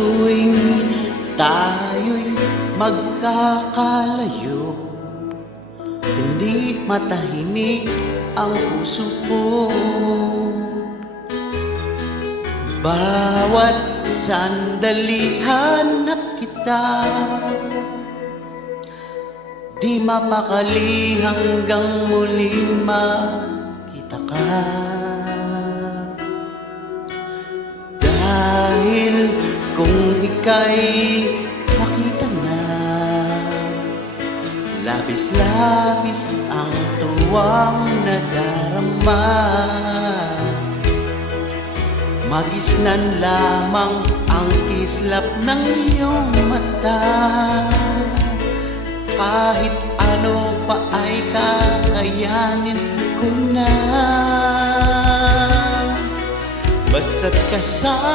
tuwing tayo'y magkakalayo, hindi matahimik ang puso ko. Bawat sandali hanap kita, di mapakali hanggang muling makita ka. Dahil kung ika'y makita na, labis-labis ang tuwang nadarama. Magisnan lamang ang kislap ng iyong mata, kahit ano pa ay kakayanin ko na, basta't kasama.